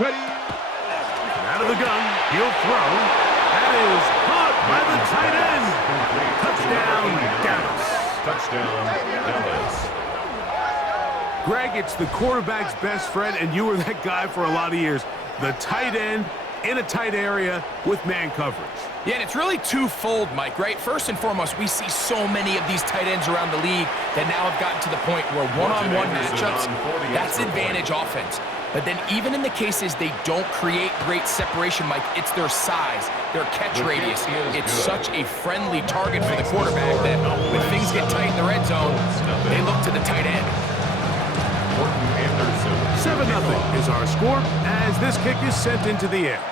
Ready. Out of the gun, he'll throw. That is caught by the tight end. Touchdown, Dallas. Touchdown, Dallas. Greg, it's the quarterback's best friend, and you were that guy for a lot of years. The tight end in a tight area with man coverage. Yeah, and it's really twofold, Mike, right? First and foremost, we see so many of these tight ends around the league that now have gotten to the point where one-on-one matchups, that's advantage offense. But then even in the cases they don't create great separation, Mike, it's their size, their catch radius. It's such a friendly target for the quarterback that when things get tight in the red zone, they look to the tight end. 7-0 is our score as this kick is sent into the air.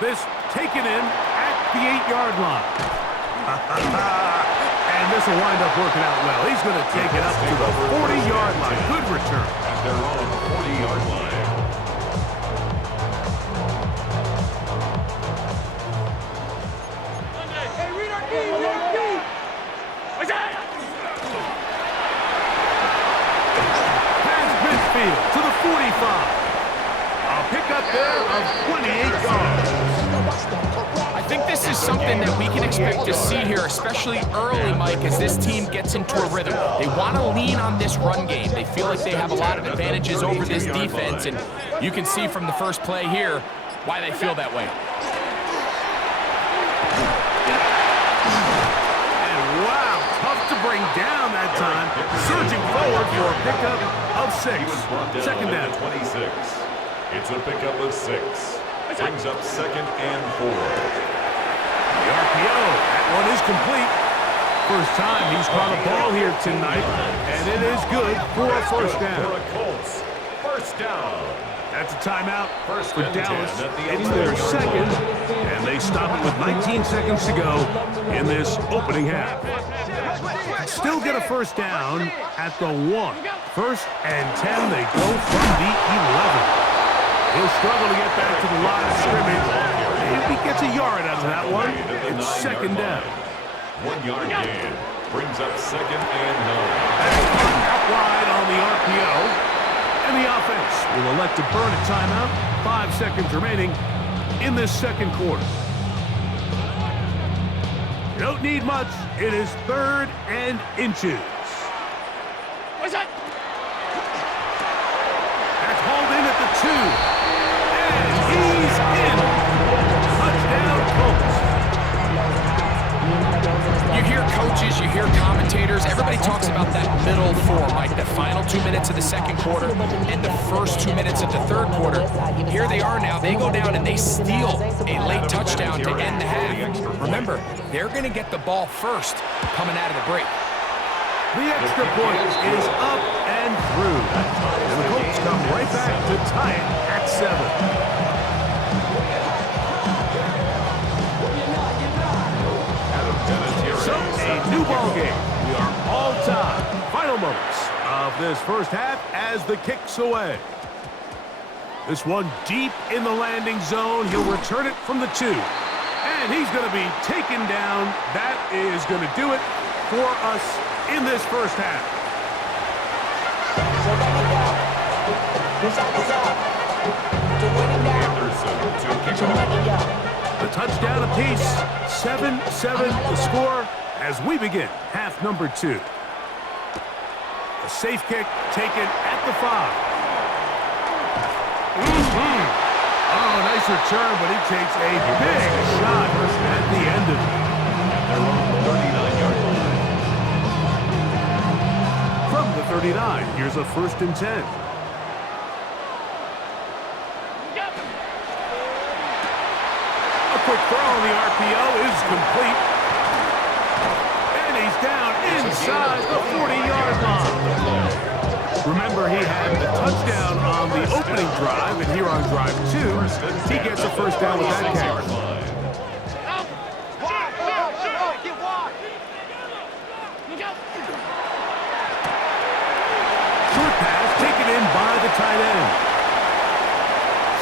This taken in at the 8-yard line. And this will wind up working out well. He's going to take it up to the 40-yard line. Good return. At their own 40-yard line. Hey, read our key, read our key. What's that? Pass midfield to the 45. A pickup there of 28 yards. I think this is something that we can expect to see here, especially early, Mike, as this team gets into a rhythm. They want to lean on this run game. They feel like they have a lot of advantages over this defense, and you can see from the first play here why they feel that way. And wow, tough to bring down that time. Surging forward for a pickup of 6. Second down. 26. It's a pickup of 6. Brings up 2nd and 4. The RPO, that one is complete. First time he's caught a ball here tonight, and it is good for a first down. For a Colts first down. That's a timeout First for and Dallas. 10 at the It's their 11-yard second, line. and they stop it with 19 seconds to go in this opening half. Still get a first down at the 1. First and 10, they go from the 11. He'll struggle to get back to the line of scrimmage. Maybe gets a yard out of that one. It's second down. 1 yard gain. Brings up 2nd and 9. Out wide on the RPO. And the offense will elect to burn a timeout. 5 seconds remaining in this second quarter. You don't need much. It is 3rd and inches. What's that? That's hauled in at the 2. And he's in. Touchdown, Colts. You hear coaches, you hear commentators, everybody talks about that middle 4, like the final 2 minutes of the second quarter and the first 2 minutes of the third quarter. Here they are now. They go down and they steal a late touchdown to end the half. Remember, they're going to get the ball first coming out of the break. The extra point is up and through. And the Colts come right back to tie it at 7. So, a new ball game. We are all tied. Final moments of this first half as the kick's away. This one deep in the landing zone. He'll return it from the 2. And he's going to be taken down. That is going to do it for us in this first half. Anderson to kick off. The touchdown apiece, 7-7 the score as we begin half number 2. A safe kick taken at the 5. Oh, nice return, but he takes a big shot at the end of it. Their own 39-yard line. From the 39, here's a 1st and 10. Quick throw on the RPO is complete. And he's down inside the 40-yard line. Remember, he had the touchdown on the opening drive, and here on drive 2, he gets a first down with that carry. Short pass taken in by the tight end.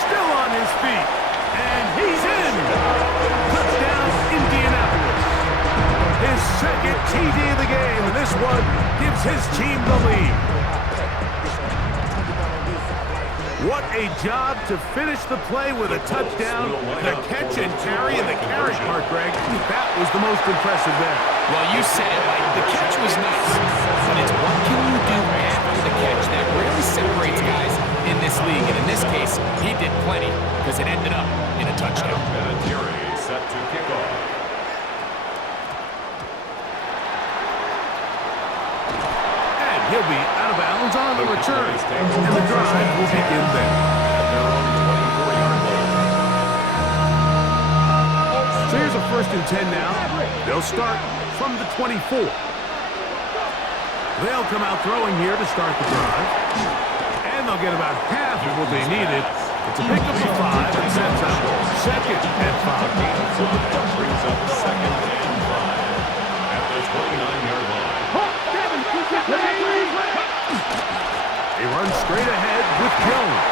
Still on his feet. And he's in. Touchdown, Indianapolis. His second TD of the game, and this one gives his team the lead. What a job to finish the play with a touchdown. The catch and carry and the carry part, Greg, that was the most impressive there. Well, you said it, Mike. The catch was nice, but it's what can you do after the catch that really separates guys in this league. And in this case, he did plenty because it ended up in a touchdown. Set to kick off. And he'll be out of bounds on the return. And the drive will begin there. So here's a 1st and 10 now. They'll start from the 24. They'll come out throwing here to start the drive. And they'll get about half of what they needed. It's a pickup of 5 and sets up 2nd and 5. Brings up 2nd and 5 at the 29-yard line. He runs straight ahead with Jones.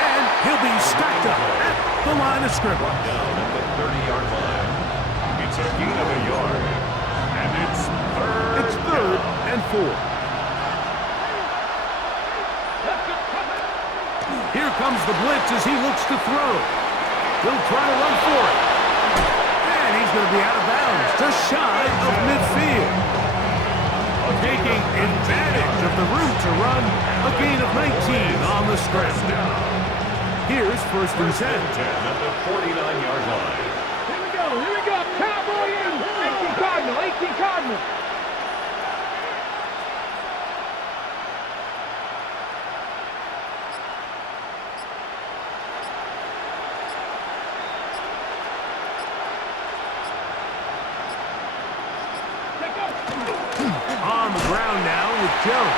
And he'll be stacked up at the line of scrimmage. Down at the 30-yard line. It's a gain of a yard. And it's 3rd and 4. Here comes the blitz as he looks to throw. He'll try to run for it. And he's going to be out of bounds, just shy of midfield. Taking advantage of the room to run, a gain of 19 on the scramble. Here's 1st and 10. At the 49-yard line. Here we go. Cowboy in. 18 Cardinal. On the ground now with Jones.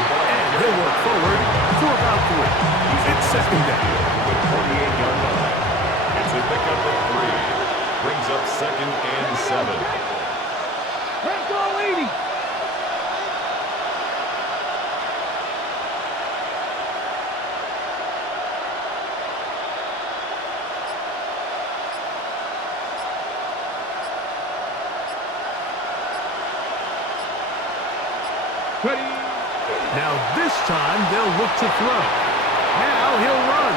And he'll work forward for about 3. It's 2nd down. 48-yard line. It's a pickup of 3. Brings up 2nd and 7. Let's go, lady. Ready. Now this time they'll look to throw. Now he'll run.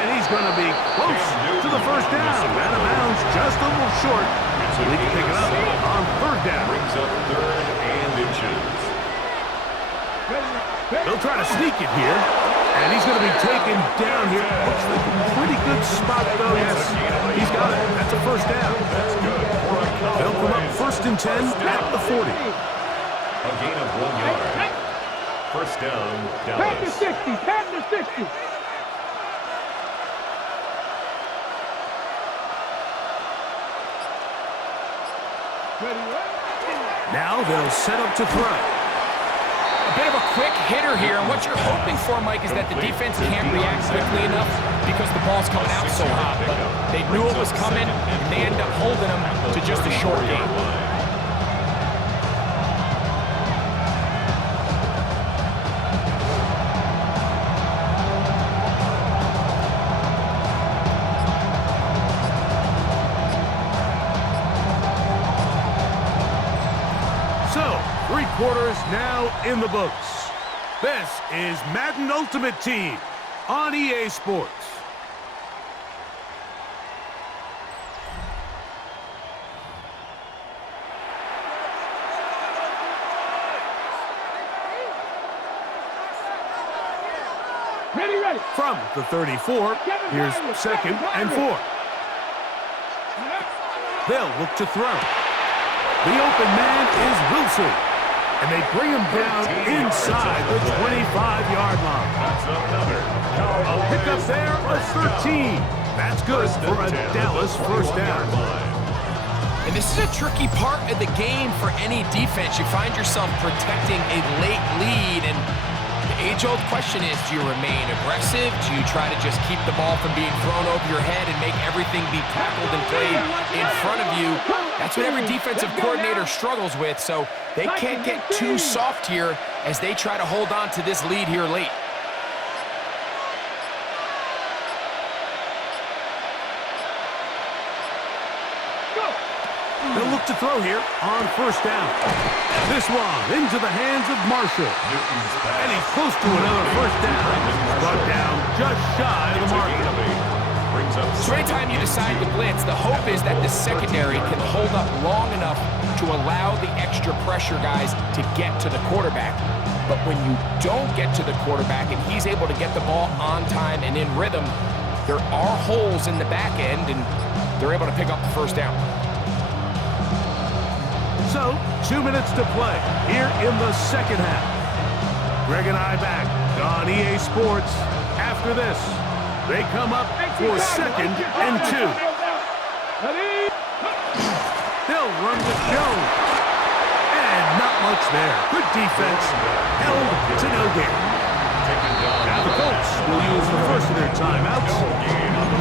And he's going to be close to the 1st down. Out of bounds just a little short. So he can pick it up on 3rd down. Brings up 3rd and inches. They'll try to sneak it here. And he's going to be taken down here. Looks like a pretty good spot, though. Yes, he's got it. That's a 1st down. That's good for a couple. They'll come up 1st and 10 at the 40. A gain of 1 yard. 1st down, Pass to Dallas. 60. Pass to 60. Now they'll set up to throw. A bit of a quick hitter here, and what you're hoping for, Mike, is that the defense can't react quickly enough because the ball's coming out so hot. But they knew it was coming, and they end up holding them to just a short gain. So, 3 quarters now in the books. This is Madden Ultimate Team on EA Sports. Ready. From the 34, here's 2nd and 4. They'll look to throw. The open man is Wilson. And they bring him down inside the 25-yard line. A pickup there of 13. That's good for a Dallas 1st down. And this is a tricky part of the game for any defense. You find yourself protecting a late lead, and the age-old question is, do you remain aggressive? Do you try to just keep the ball from being thrown over your head and make everything be tackled and played in front of you? That's what every defensive coordinator struggles with, so they can't get too soft here as they try to hold on to this lead here late. They'll look to throw here on first down. This one into the hands of Marshall. And he's close to another first down. Brought down just shy of the mark. So anytime you decide to blitz, the hope is that the secondary can hold up long enough to allow the extra pressure guys to get to the quarterback. But when you don't get to the quarterback and he's able to get the ball on time and in rhythm, there are holes in the back end, and they're able to pick up the first down. So, 2 minutes to play here in the second half. Greg and I back on EA Sports. After this, they come up for 2nd and 2. They'll run with Jones. And not much there. Good defense. Held to no gain. Now the Colts will use the first of their timeouts.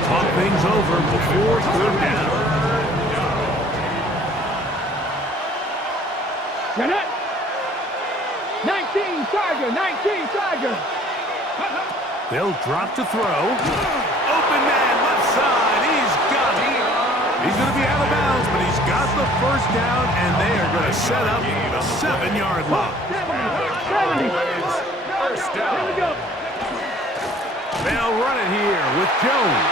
Talk things over before third down. Get it! 19 Tiger, 19 Tiger. They'll drop to throw. Open man, left side. He's got it. He's going to be out of bounds, but he's got the first down, and they are going to set up the 7-yard line. 70. First down. Here we go. They'll run it here with Jones.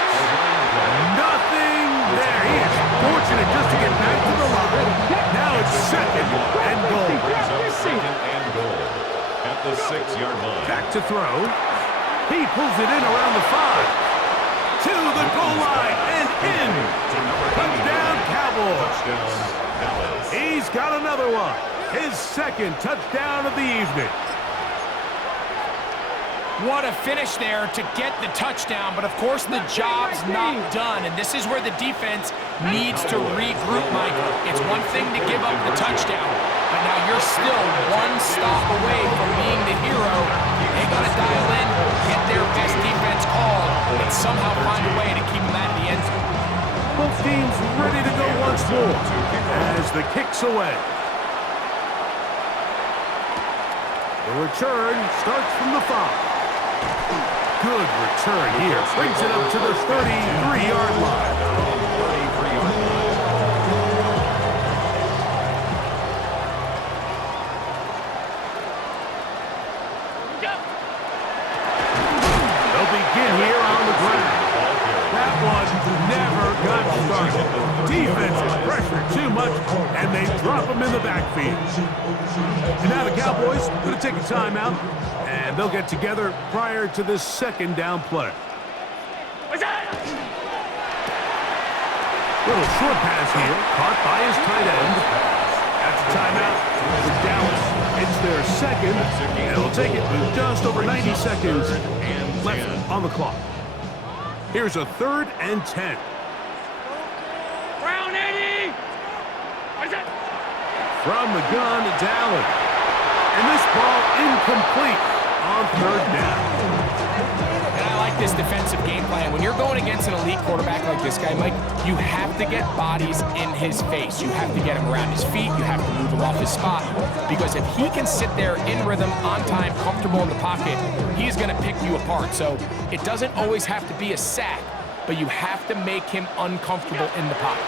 Nothing there. He is fortunate just to get back to the line. Now it's 2nd and goal. Brings up 2nd and goal at the 6-yard line. Back to throw. He pulls it in around the 5. To the goal line and in. Touchdown, Cowboys. Touchdown, Dallas. He's got another one. His 2nd touchdown of the evening. What a finish there to get the touchdown, but of course the job's not done, and this is where the defense needs to regroup, Mike. It's one thing to give up the touchdown, but now you're still one stop away from being the hero. They got to dial in, get their best defense called, and somehow find a way to keep them out of the end zone. Both teams ready to go once more as the kick's away. The return starts from the 5. Good return here. Brings it up to the 33-yard line. They'll begin here on the ground. That one never got started. Defense is pressured too much, and they drop him in the backfield. And now the Cowboys going to take a timeout, and they'll get together prior to this 2nd down play. Little short pass here, caught by his tight end. That's a timeout for Dallas. It's their 2nd, and they'll take it with just over 90 seconds left on the clock. Here's a 3rd and 10. Brown 80. From the gun, it's Allen. And this ball incomplete on 3rd down. And I like this defensive game plan. When you're going against an elite quarterback like this guy, Mike, you have to get bodies in his face. You have to get him around his feet. You have to move him off his spot. Because if he can sit there in rhythm, on time, comfortable in the pocket, he's going to pick you apart. So it doesn't always have to be a sack, but you have to make him uncomfortable in the pocket.